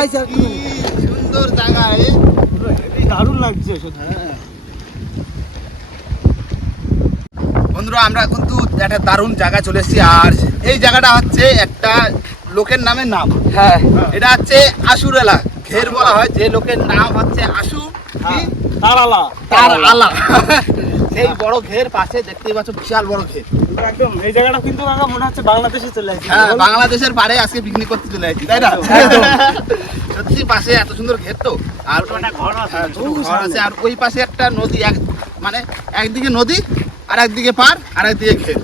আইছে সুন্দর জায়গা দারুণ লাগছে বন্ধুরা আমরা কিন্তু একটা দারুণ জায়গায় চলে এসেছি। আর এই জায়গাটা হচ্ছে একটা লোকের নামের নাম। হ্যাঁ। এটা হচ্ছে আশুরেলা। ঘের বলা হয়। যে লোকের নাম হচ্ছে আশু। কি? তারালা। তার আলা সেই বড় ঘের পাশে দেখতেই পাচ্ছ বিশাল বড় ঘের। একদম এই জায়গাটা কিন্তু কাকা মনে হচ্ছে বাংলাদেশে চলে আসছে। হ্যাঁ বাংলাদেশের পাড়ে আজকে পিকনিক করতে চলে আসছি তাই না? সত্যি পাশে এত সুন্দর ঘের তো। আর হ্যাঁ, ঘর আছে। আর ওই পাশে একটা নদী এক মানে একদিকে নদী আর একদিকে পার আর একদিকে ঘের।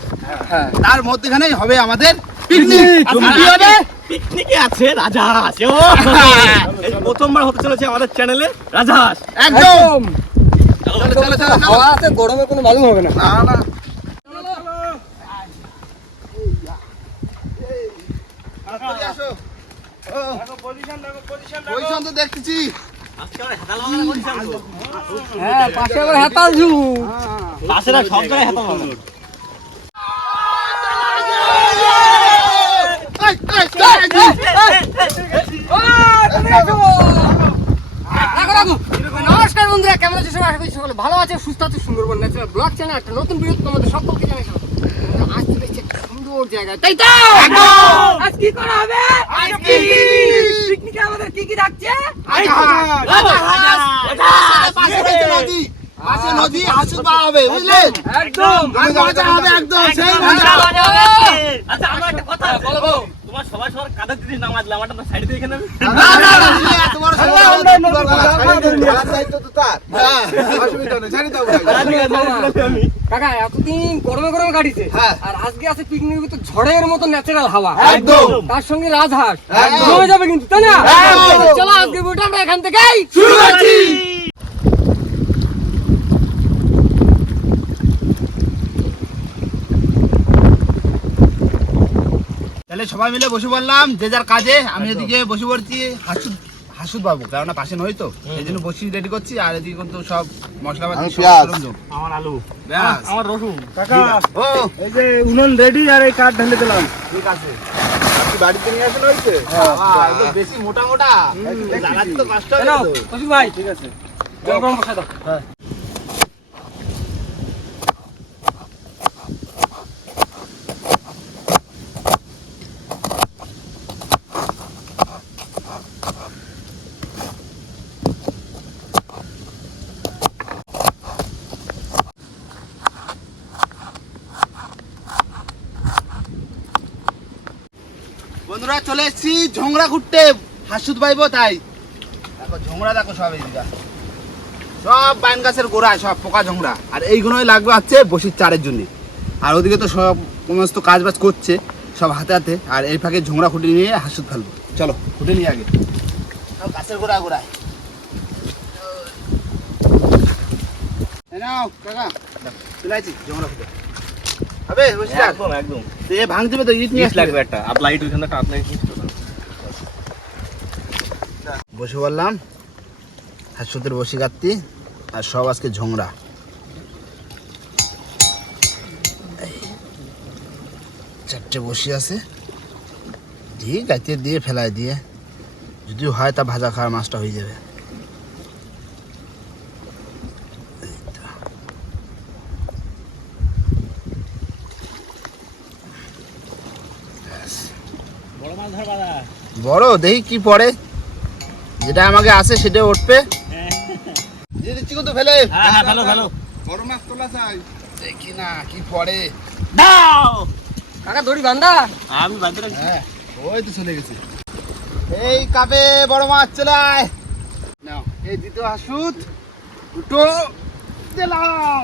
হ্যাঁ। তার মধ্যখানেই হবে আমাদের পিকনিক হবে পিকনিকে আছে রাজহাঁস। প্রথমবার হতে চলেছে আমাদের চ্যানেলে রাজহাঁস। একদম। হাওয়া আছে গরমে কোনো মালুম হবে না না না চলে আসো। ও, পজিশন তো দেখতেছি হেতাল। হ্যাঁ পাশে আবার হেতাল ঝু পাশে সব জায়গায় হেতাল বাগান। এই, এই, এই, এই। নমস্কার বন্ধুরা কেমন আছে সবাই আশা করি সকলে ভালো আছে সুস্থ আছে সুন্দরবন ন্যাচারাল ব্লগ চ্যানেল একটা নতুন ভিডিও তোমাদের সকলকে জানাই আজ চলে এসেছি একটা সুন্দর জায়গায়। তাই তো? আজ কি করা হবে? আজ picnic! পিকনিকে। আমাদের কি কি পাশে নদী। পাশে নদী হাসু পা হবে বুঝলেন একদম! মজা হবে একদম সেই মজা। আচ্ছা আমার একটা কথা আছে। তোমার সবাই সবার জিনিস নামাজ দিলাম সাইড দিয়ে এখানে। হ্যাঁ, কাকা এতদিন গরমে গরমে কাটিছে হ্যাঁ। আর আজকে আছে পিকনিক তো ঝড়ের মতো ন্যাচারাল হাওয়া একদম। তার সঙ্গে রাজহাঁস একদম। জমে যাবে কিন্তু তাই না চলো আজকে আমরা এখান থেকেই শুরু করছি। তাহলে সবাই মিলে বসে পড়লাম যে যার কাজে আমি এদিকে বসে পড়ছি হাসুদ হাসুদ বাবু কেননা পাশে নয় তো এই জন্য বসি রেডি করছি আর এদিকে কিন্তু সব মশলাপাতি আমার আলু। আমার রসুন। কাকা ও। এই যে উনুন রেডি আর এই কাঠ ঢেলে দিলাম। ঠিক আছে। বাড়িতে নিয়ে আসেন হয়েছে? বেশি মোটা মোটা তো কষ্ট ভাই। ঠিক আছে। জল চলে এসেছি ঝংড়া ঘুরতে। হাসুদ পাইবো তাই। দেখো ঝংড়া দেখো সব এইদিকে সব বাইন গাছের গোড়ায়, সব পোকা ঝংড়া আর এইগুলোই লাগবে হচ্ছে বসির চারের জন্য। আর ওদিকে তো সব সমস্ত কাজ বাজ করছে, সব হাতে হাতে। আর এই ফাঁকে ঝংড়া খুঁটে নিয়ে হাসুদ ফেলব চলো, খুঁটে নিয়ে আগে। গাছের গোড়ায় গোড়ায়। কাকা। চলে আছি ঝংড়া খুঁটে। হবে একদম একদম। এ ভাঙ দেবে তো ইট নিয়ে লাগবে একটা। আর লাইট ওইখানে একটা লাইট বসে বললাম হাসুদের বসে কাটতি আর সব আজকে ঝোংরা। চারটে বসে আছে। দিয়ে গাইতে দিয়ে ফেলায় দিয়ে। যদি হয় তা ভাজা খাওয়ার মাছটা হয়ে যাবে এই তো। ব্যাস। বড় মাছ ধর বাদা বড় দেখি কি পড়ে। যেটা আমাকে আসে সেটা উঠবে। দিচ্ছি কিন্তু ফেলে। হ্যাঁ হ্যাঁ ভালো ভালো বড় মাছ তোলা চাই। দেখি না কি পড়ে। দাও! কাকা দড়ি বান্ধা? আমি বাঁধতে হ্যাঁ ওই তো চলে গেছে। এই কাপে বড় মাছ চলে আয়। নাও এই দ্বিতীয় হাসুত। দুটো দিলাম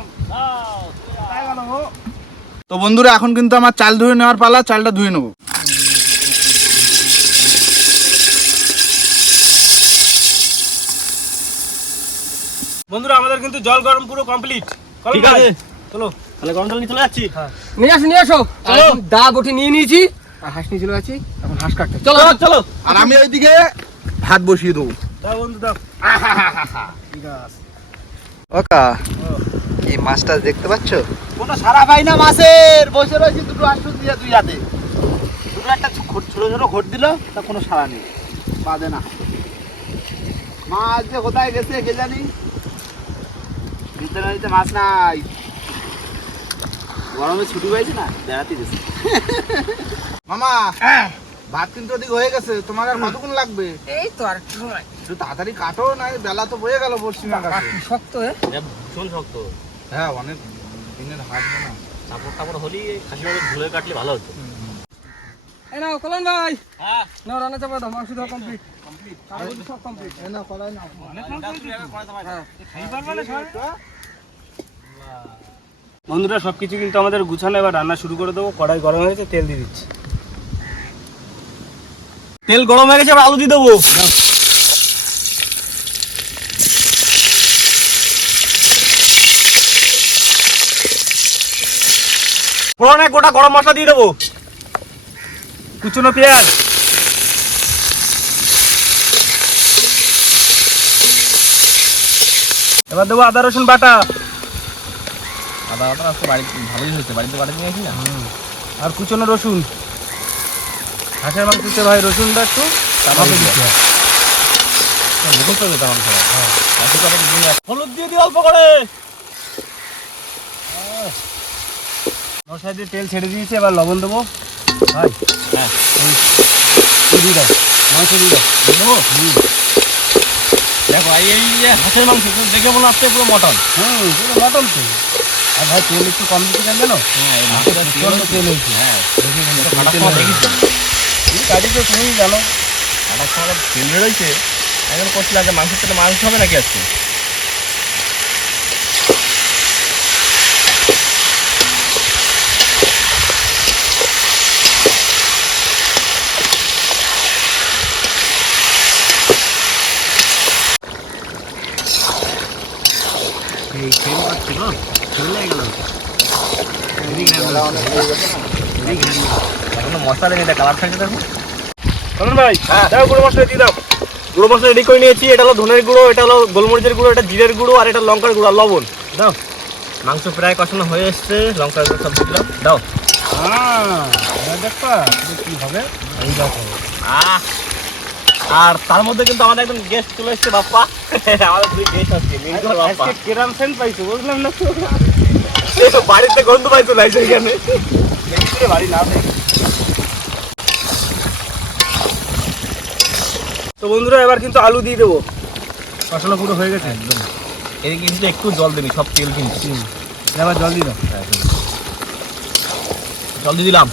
তাই গেল গো। তো বন্ধুরা এখন কিন্তু আমার চাল ধুয়ে নেওয়ার পালা চালটা ধুয়ে নেব। বন্ধুরা আমাদের কিন্তু জল গরম পুরো কমপ্লিট ঠিক আছে। চলো। তাহলে গরম জল নিয়ে চলে যাচ্ছি। নিয়ে আসো নিয়ে আসো। চলো। দা বটি নিয়ে নিয়েছি। আর হাঁস নিয়ে চলে যাচ্ছি। এখন হাঁস কাটতে। চলো। চলো আর আমি ওইদিকে ভাত বসিয়ে দেবো। দাও বন্ধু দাও। ওকা। এই মাছটা দেখতে পাচ্ছ? কোনো সারা পাই না মাছের। বসে রয়েছি দুটো হাসুত দিয়ে দুই হাতে। দুটো একটা ছোট ছোট ঘট দিল তা কোনো সাড়া নেই। বাদে না। মাছ যে কোথায় গেছে কে জানি। বিদ্যালয়তে মাছ নাই। গরমে ছুটি পাইছে না বেড়াতে গেছে। মামা ভাত কিন্তু ওদিক হয়ে গেছে তোমার আর কতক্ষণ লাগবে? এই তো আর একটু তাড়াতাড়ি কাটো না বেলা তো বয়ে গেল পশ্চিমা কাছে শক্ত ভীষণ শক্ত। হ্যাঁ অনেক দিনের হাত না। কাপড় টাপড় হলেই খাসি ধুয়ে কাটলে ভালো হতো। এই নাও কলন ভাই। হ্যাঁ। নাও রান্না চাপা দাও মাংস দাও কমপ্লিট। সব কমপ্লিট এই না কলাই না বন্ধুরা, সবকিছু কিন্তু আমাদের গুছানো, এবার রান্না শুরু করে দেবো। কড়াই গরম হয়েছে তেল দিয়ে দিচ্ছি। তেল গরম হয়ে গেছে আলু দিয়ে দেবো। ফোড়নে গোটা গরম মশলা দিয়ে দেবো। কুচনো পেঁয়াজ। এবার দেবো আদা, রসুন বাটা। বাড়ি ভালোই হয়েছে বাড়িতে বাড়ি নিয়ে আসি না? আর কুচনো রসুন? হাঁসের মাংসতে ভাই রসুনটা একটু তামাকে দিতে হয় মুখস্থ হয়ে। হ্যাঁ। হলুদ দিয়ে দিই অল্প করে। মশলা দিয়ে তেল ছেড়ে দিয়েছি এবার লবণ দেবো। ভাই হ্যাঁ। দিয়ে দাও মাংস দিয়ে দাও। দিয়ে দেবো? দেখো এই হাঁসের মাংস দেখে মনে হচ্ছে পুরো মটন। হুম পুরো মটন তো। আর ভাই তেল একটু কম দিতে চান জানো? হ্যাঁ প্রচণ্ড তেল হয়েছে। হ্যাঁ তো তুমি জানো। কাটার সময় তেল বেরোইছে। এখন করছিল আগে মাংসের তেলে মাংস হবে নাকি আজকে এই তেল পাচ্ছে তো তেল লেগে গেল এখনও কালার থাকছে দেখো ভাই দাও গুঁড়ো মশলা দিয়ে দাও গুঁড়ো মশলা রেডি করে নিয়েছি এটা হলো ধনের গুঁড়ো, এটা হলো গোলমরিচের গুঁড়ো, এটা জিরের গুঁড়ো আর এটা লঙ্কার গুঁড়ো আর লবণ। দাও, মাংস প্রায় কষানো হয়ে এসছে লঙ্কা গুঁড়ো সব দিলাম দাও। হ্যাঁ কি হবে এই দেখো আর তার মধ্যে কিন্তু আমাদের একজন গেস্ট চলে এসছে বাপ্পা। আমাদের গেস্ট মিন্টুর বাপ্পা সেন্ট পাইছো বুঝলাম না? সে তো বাড়িতে গন্ধ পাইতো লাইছে এখানে? বাড়ি না তো বন্ধুরা এবার কিন্তু আলু দিয়ে দেবো। মশলা পুরো হয়ে গেছে? একদম। এদিকে কিন্তু একটু জল দিবি সব তেল কিন্তু। এবার জল দিয়ে দাও। জল দিয়ে দিলাম।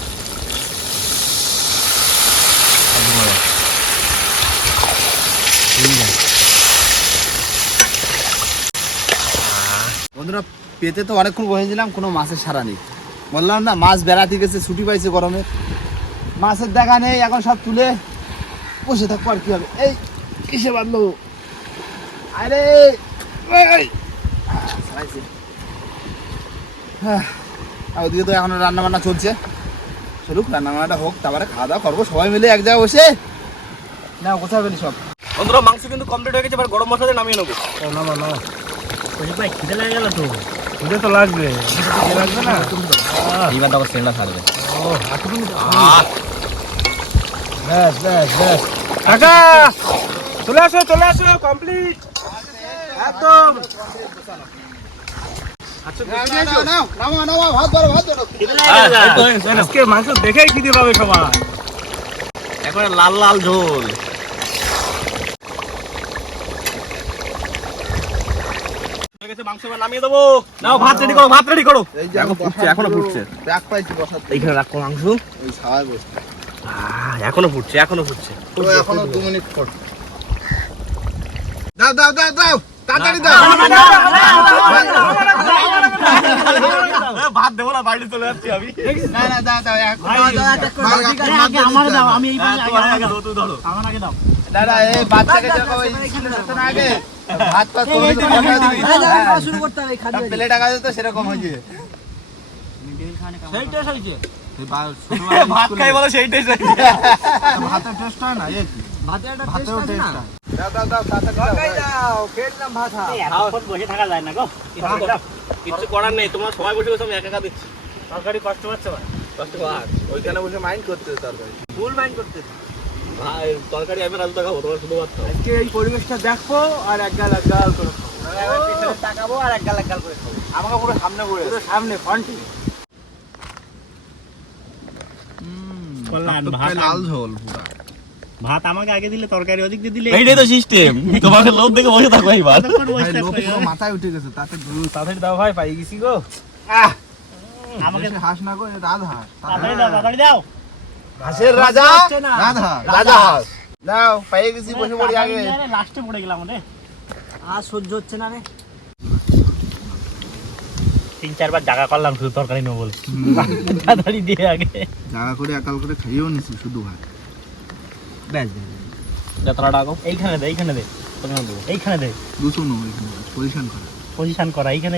বন্ধুরা পেতে তো অনেকক্ষণ বসেছিলাম কোনো মাছের সারা নেই। বললাম না মাছ বেড়াতে গেছে ছুটি পাইছে গরমে। মাছের দেখা নেই এখন সব তুলে বসে থাকব আর কি হবে। এই কিসে বাঁধলো? আরে! হ্যাঁ, ওদিকে তো এখন রান্না বান্না চলছে। চলুক রান্না বান্নাটা হোক তারপরে খাওয়া দাওয়া করব সবাই মিলে এক জায়গায় বসে। না কোথায় পেলি সব? বন্ধুরা মাংস কিন্তু কমপ্লিট হয়ে গেছে এবার গরম মশলা দিয়ে নামিয়ে নেব। না না ভাই খিদে লেগে গেল তো? খিদে তো লাগবে। লাগবে না? এইবার তখন থাকবে ও হাঁটু আহ। ব্যাস ব্যাস ব্যাস। কাকা চলে আসো চলে আসো কমপ্লিট একদম। আজকে মাংস দেখেই খিদে পাবে সবাই। এখন লাল লাল ঝোল। হয়ে মাংস নামিয়ে দেবো নাও ভাত রেডি করো ভাত রেডি করো এই যে এখনও ফুটছে, এখনও ফুটছে। ব্যাগ পাইছি বসার এইখানে রাখো মাংস ওই ছাওয়ায় বসে। এখনও ফুটছে এখনও ফুটছে এখনও দু মিনিট পর। দাও দাও দাও দাও তাড়াতাড়ি দাও ভাত দেবো না বাড়ি চলে যাচ্ছি আমি না না দাও দাদা এই বাচ্চাকে না আগে ভাত পাত। হ্যাঁ। প্লেট আগে সেরকম হয়েছে ভাত খাই ভাতের টেস্ট হয় না এ কি? ভাতেরও টেস্ট হয়। দাও দাও দাও তাড়াতাড়ি দাও বসে থাকা যায় না গো। কিচ্ছু করার নেই তোমরা সবাই বসে বসে আমি একা একা দিচ্ছি। তরকারি কষ্ট পাচ্ছে ভাই। দশ ওইখানে বসে মাইন্ড করতে তরকারি। ফুল মাইন্ড করতে ভাই তরকারি আমি রাজু টাকা তোমার শুধু ভাত আজকে এই পরিবেশটা দেখব আর এক গাল এক গাল করে তাকাবো আর এক গাল এক গাল করে আমাকে পুরো সামনে পড়ে সামনে ফ্রন্টে লাল ঝোল পুরা। ভাত আমাকে আগে দিলে তরকারি ওদিক দিয়ে দিলে। এইটাই তো সিস্টেম তোমাকে লোভ দেখে বসে থাকো লোক পুরো মাথায় উঠে গেছে তাতে তাড়াতাড়ি দাও ভাই পাই গেছি গো। আহ! আমাকে হাঁস না গো রাধ হাঁস। তাড়াতাড়ি দাও তাড়াতাড়ি দাও। হাঁসের রাজা রাধ রাজা। হাঁস। নাও পেয়ে গেছি বসে পড়ি আগে। লাস্টে পড়ে গেলাম রে। আর সহ্য হচ্ছে না রে। তিন চারবার জায়গা করলাম শুধু তরকারি নেব বলে। তাড়াতাড়ি দিয়ে আগে। জায়গা করে একাল করে খাইয়েও নিছি শুধু ভাত। ব্যাস যতটা টাকা এইখানে দে এইখানে দে। এইখানে দে। দুটো নো এখানে পজিশন করা। পজিশন করা এইখানে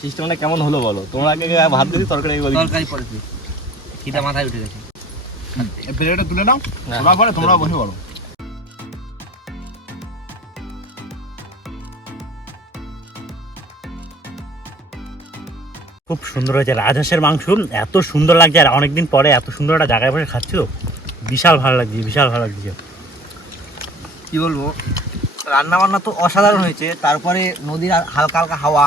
সিস্টেমটা কেমন হলো বলো? তোমরা আগে ভাত দিছি তরকারি তরকারি পড়েছি। খিদা মাথায় উঠে গেছে। প্লেটটা তুলে নাও। তোমরা পরে তোমরা বসে পড়ো। খুব সুন্দর হয়েছে রাজহাঁসের মাংস। এত সুন্দর লাগছে আর অনেকদিন পরে এত সুন্দর একটা জায়গায় বসে খাচ্ছি। তো বিশাল ভালো লাগছে বিশাল ভালো লাগছে। কি বলব? রান্না বান্না তো অসাধারণ হয়েছে তারপরে নদীর আর হালকা হালকা হাওয়া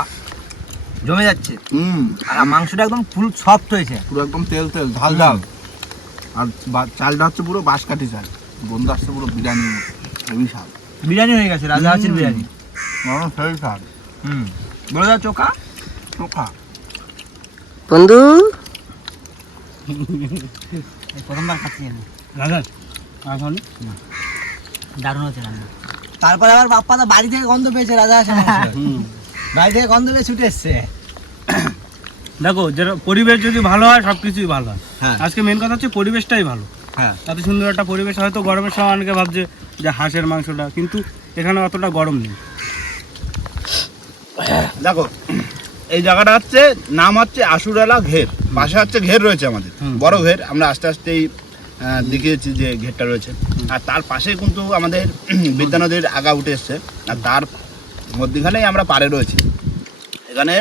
জমে যাচ্ছে। হুম। আর মাংসটা একদম ফুল সফট হয়েছে। পুরো একদম তেল তেল ঝাল ঝাল। আর বা- চালটা হচ্ছে পুরো বাঁশকাঠি চাল। বন্ধু আসছে পুরো বিরিয়ানি হেভি স্বাদ। বিরিয়ানি হয়ে গেছে রাজা হুম। বিরিয়ানি। সেই স্বাদ। হুম বলে দাও চোখা। চোখা। বন্ধু? প্রথমবার খাচ্ছি আমি। রাজহাঁস এখন দারুণ হচ্ছে রান্না। তারপরে আবার বাপ্পা তো বাড়ি থেকে গন্ধ পেয়েছে রাজা মাংসের। বাড়ি থেকে গন্ধ পেয়ে ছুটে এসছে। দেখো যেটা পরিবেশ যদি ভালো হয় সব কিছুই ভালো হয়। হ্যাঁ। আজকে মেন কথা হচ্ছে পরিবেশটাই ভালো। হ্যাঁ। এত সুন্দর একটা পরিবেশ হয়তো গরমের সময় অনেকে ভাবছে যে হাঁসের মাংসটা কিন্তু এখানে অতটা গরম নেই। দেখো এই জায়গাটা হচ্ছে নাম হচ্ছে আশুরালা ঘের। পাশে হচ্ছে ঘের রয়েছে আমাদের। বড় ঘের আমরা আস্তে আস্তে আহ, দেখিয়েছি যে ঘেরটা রয়েছে। আর তার পাশে কিন্তু আমাদের বিদ্যা নদীর আগা উঠে এসছে। আর তার মধ্যখানেই আমরা পাড়ে রয়েছি। এখানে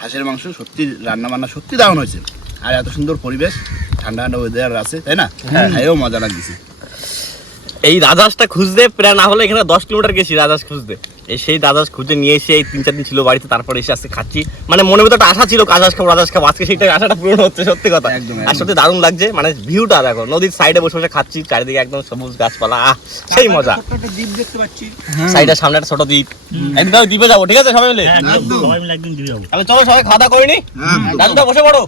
হাঁসের মাংস সত্যি রান্না বান্না সত্যি দারুণ হয়েছে। আর এত সুন্দর পরিবেশ ঠান্ডা ঠান্ডা ওয়েদার আছে তাই না? খাইও মজা লাগছে এই রাজহাঁসটা খুঁজতে প্রায় না হলে এখানে দশ কিলোমিটার গেছি রাজহাঁস খুঁজতে। সেই রাজহাঁস খুঁজে নিয়ে এসে এই তিন চার দিন ছিল বাড়িতে তারপরে এসে আজকে খাচ্ছি। মানে মনে ভিতরে একটা আশা ছিল রাজহাঁস খাব রাজহাঁস খাব আজকে সেইটা আশাটা পূরণ হচ্ছে সত্যি কথা। একদম, আর সত্যি দারুণ লাগছে মানে ভিউটা দেখো নদীর সাইডে বসে বসে খাচ্ছি চারিদিকে একদম সবুজ গাছপালা আহ সেই মজা। দ্বীপ দেখতে পাচ্ছি। সাইডের সামনে একটা ছোট দ্বীপ। একদম দ্বীপে যাব ঠিক আছে সবাই মিলে? একদম। সবাই মিলে একদিন দিয়ে যাব। তাহলে চলো সবাই খাওয়া দাওয়া করিনি হ্যাঁ। দাদুটা বসে পড়ো।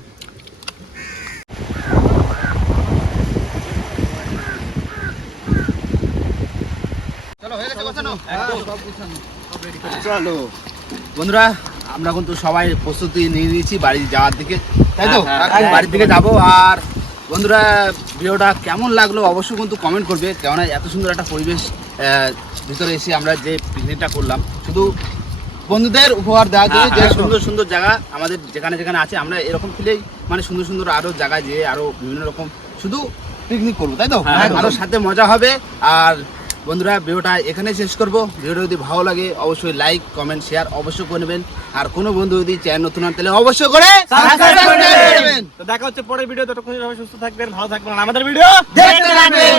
চলো হয়ে চলো। বন্ধুরা আমরা কিন্তু সবাই প্রস্তুতি নিয়ে নিয়েছি বাড়ি যাওয়ার দিকে। তাই তো? হ্যাঁ, হ্যাঁ, বাড়ির দিকে যাব। আর বন্ধুরা ভিডিওটা কেমন লাগল অবশ্যই কিন্তু কমেন্ট করবে কেননা এত সুন্দর একটা পরিবেশ ভিতরে এসে আমরা যে পিকনিকটা করলাম। শুধু বন্ধুদের উপহার দেওয়ার জন্য হ্যাঁ, যে সুন্দর সুন্দর জায়গা আমাদের যেখানে যেখানে আছে আমরা এরকম ফিলেই মানে সুন্দর সুন্দর আরও জায়গায় যেয়ে আরও বিভিন্ন রকম শুধু পিকনিক করব তাই তো? হ্যাঁ, আরও সাথে মজা হবে। আর বন্ধুরা ভিডিওটা এখানে শেষ করব। ভিডিও যদি ভালো লাগে অবশ্যই লাইক কমেন্ট শেয়ার অবশ্যই করে নেবেন। আর কোনো বন্ধু যদি চ্যানেল নতুন হন তাহলে অবশ্যই করে তো দেখা হচ্ছে পরের ভিডিও ততক্ষণ সুস্থ থাকবেন ভালো থাকবেন আমাদের ভিডিও দেখতে থাকবেন।